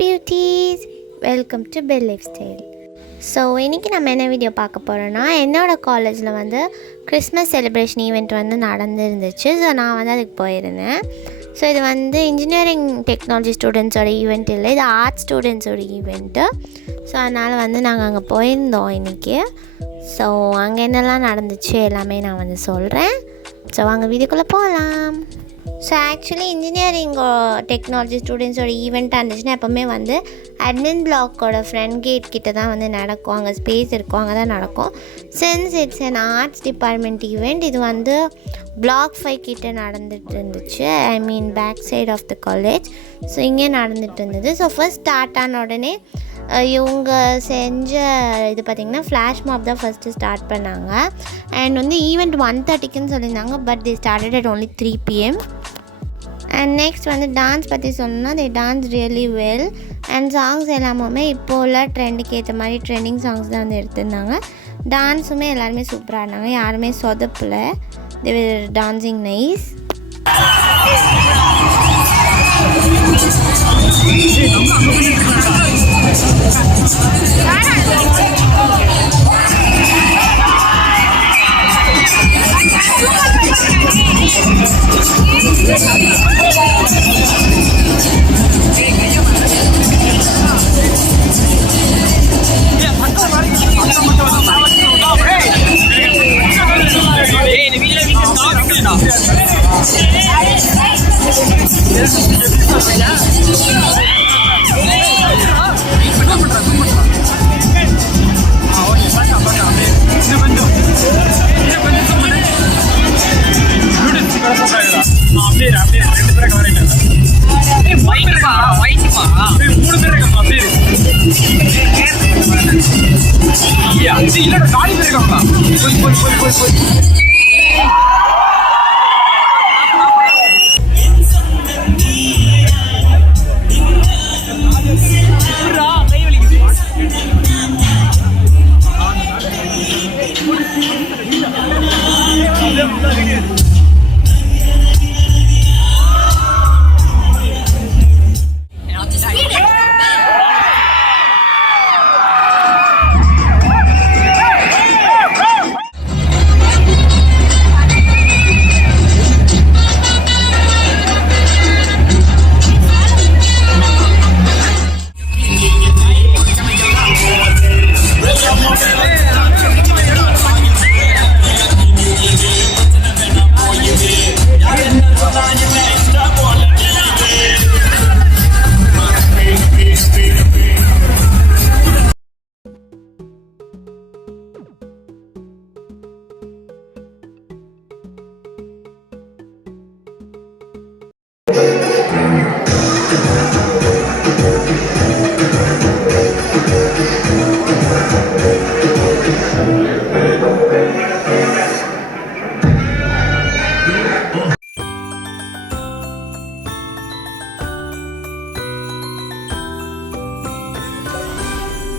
beauties, welcome to Bell Lifestyle. So இன்றைக்கி நம்ம என்ன வீடியோ பார்க்க போகிறோன்னா என்னோடய காலேஜில் வந்து கிறிஸ்மஸ் செலிப்ரேஷன் ஈவெண்ட் வந்து நடந்துருந்துச்சு. ஸோ நான் வந்து அதுக்கு போயிருந்தேன். ஸோ இது வந்து இன்ஜினியரிங் டெக்னாலஜி ஸ்டூடெண்ட்ஸோட ஈவெண்ட் இல்லை, இது ஆர்ட்ஸ் ஸ்டூடெண்ட்ஸோட ஈவெண்ட்டு. ஸோ அதனால் வந்து நாங்கள் அங்கே போயிருந்தோம் இன்றைக்கி. ஸோ அங்கே என்னெல்லாம் நடந்துச்சு எல்லாமே நான் வந்து சொல்கிறேன். ஸோ அங்கே வீடியோக்குள்ளே போகலாம். ஸோ ஆக்சுவலி இன்ஜினியரிங் டெக்னாலஜி ஸ்டூடெண்ட்ஸோட ஈவெண்ட்டாக இருந்துச்சுன்னா எப்போவுமே வந்து அட்மின் பிளாக்கோட ஃப்ரண்ட் கேட் கிட்ட தான் வந்து நடக்கும், அங்கே ஸ்பேஸ் இருக்கும், அங்கே தான் நடக்கும். Since it's an arts department event, இது வந்து பிளாக் 5 கிட்ட நடந்துகிட்டு இருந்துச்சு. I mean back side of the college. So இங்கே நடந்துகிட்டு இருந்தது. ஸோ ஃபர்ஸ்ட் ஸ்டார்ட் ஆன உடனே இவங்க செஞ்ச இது பார்த்திங்கன்னா ஃப்ளாஷ் மாப் தான் ஃபஸ்ட்டு ஸ்டார்ட் பண்ணாங்க. அண்ட் வந்து ஈவெண்ட் 1:30க்குன்னு சொல்லியிருந்தாங்க, but they started at only 3 PM. And next வந்து டான்ஸ் பற்றி சொல்லணும்னா they dance really well. And songs எல்லாமே இப்போ உள்ள ட்ரெண்டுக்கு ஏற்ற மாதிரி ட்ரெண்டிங் சாங்ஸ் தான் வந்து எடுத்திருந்தாங்க. டான்ஸுமே எல்லாருமே சூப்பராக இருந்தாங்க, யாருமே சொதப்பில். தே வர் டான்ஸிங் நைஸ்.